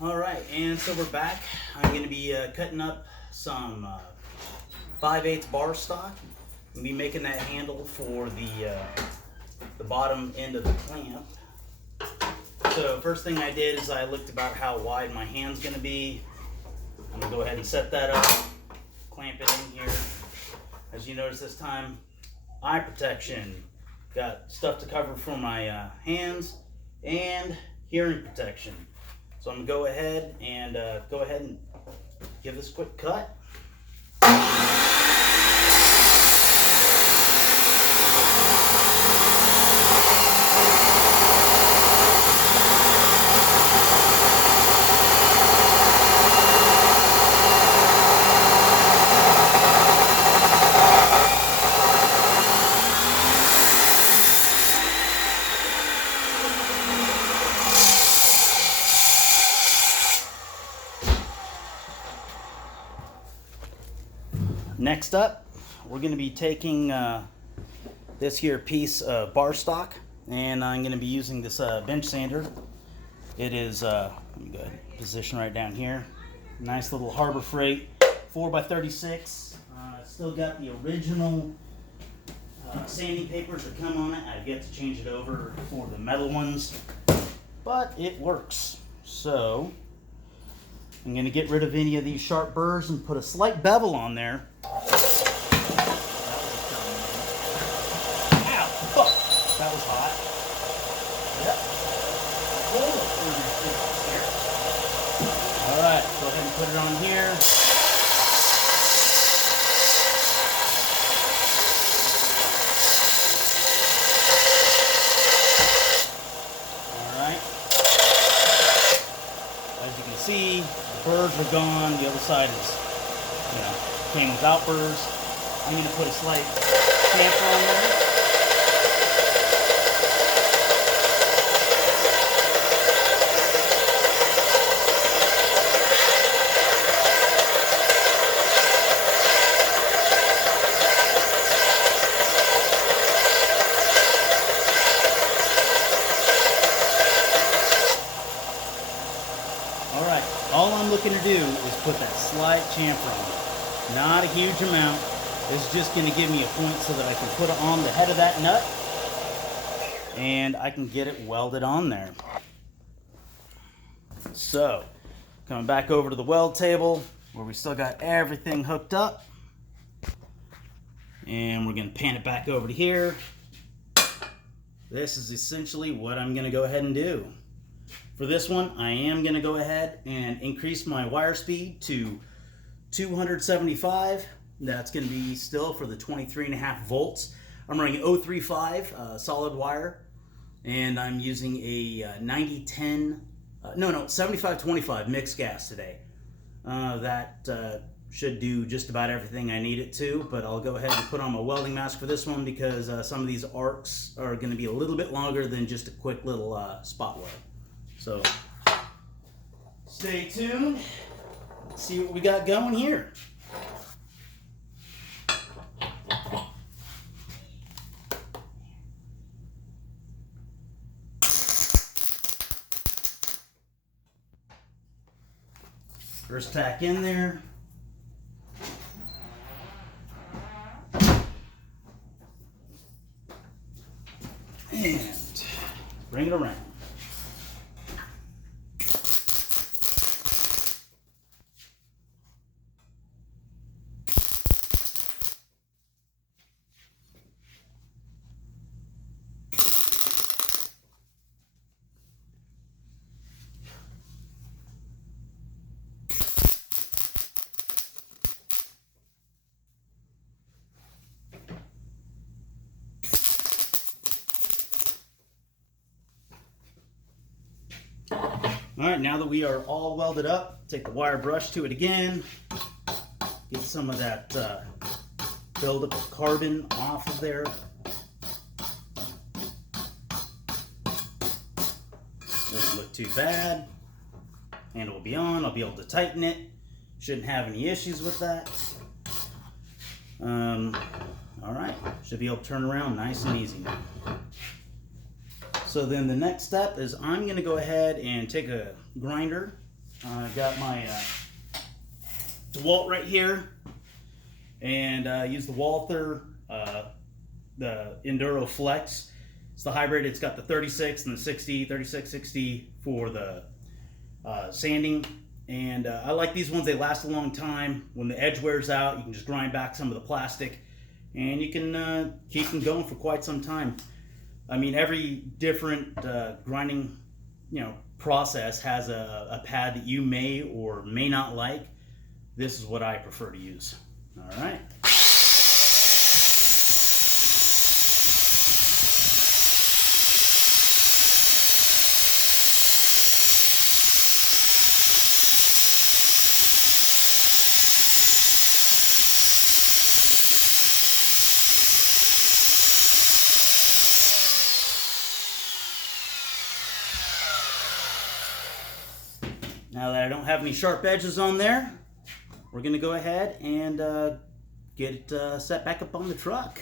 All right, and so we're back. I'm going to be cutting up some 5/8 bar stock. I'm going to be making that handle for the bottom end of the clamp. So first thing I did is I looked about how wide my hand's going to be. I'm going to go ahead and set that up, clamp it in here. As you notice this time, eye protection. Got stuff to cover for my hands and hearing protection. So I'm going to go ahead and give this a quick cut. Next up, we're going to be taking this here piece of bar stock, and I'm going to be using this bench sander. It is, let me go ahead and position right down here. Nice little Harbor Freight 4x36. Still got the original sanding papers that come on it. I've yet to change it over for the metal ones, but it works. So I'm going to get rid of any of these sharp burrs and put a slight bevel on there. That was hot. Yep. All right, go ahead and put it on here. All right. As you can see, the burrs are gone. The other side is, came without burrs. I'm going to put a slight chamfer on there. All I'm looking to do is put that slight chamfer on. Not a huge amount. It's just going to give me a point so that I can put it on the head of that nut and I can get it welded on there. So, coming back over to the weld table where we still got everything hooked up. And we're going to pan it back over to here. This is essentially what I'm going to go ahead and do. For this one, I am going to go ahead and increase my wire speed to 275. That's going to be still for the 23.5 volts. I'm running 035 solid wire, and I'm using a 75-25 mixed gas today. That should do just about everything I need it to, but I'll go ahead and put on my welding mask for this one because some of these arcs are going to be a little bit longer than just a quick little spot weld. So, stay tuned. Let's see what we got going here. First tack in there. And bring it around. All right, now that we are all welded up, take the wire brush to it again, get some of that buildup of carbon off of there. Doesn't look too bad. Handle will be on, I'll be able to tighten it. Shouldn't have any issues with that. All right, should be able to turn around nice and easy now. So then the next step is I'm going to go ahead and take a grinder I got my DeWalt right here, and I use the Walther, the Enduro Flex. It's the hybrid. It's got the 36 and the 60, 36, 60 for the sanding. And I like these ones. They last a long time. When the edge wears out, you can just grind back some of the plastic, and you can keep them going for quite some time. I mean, every different grinding, process has a pad that you may or may not like. This is what I prefer to use. All right. Now that I don't have any sharp edges on there, we're going to go ahead and get it set back up on the truck.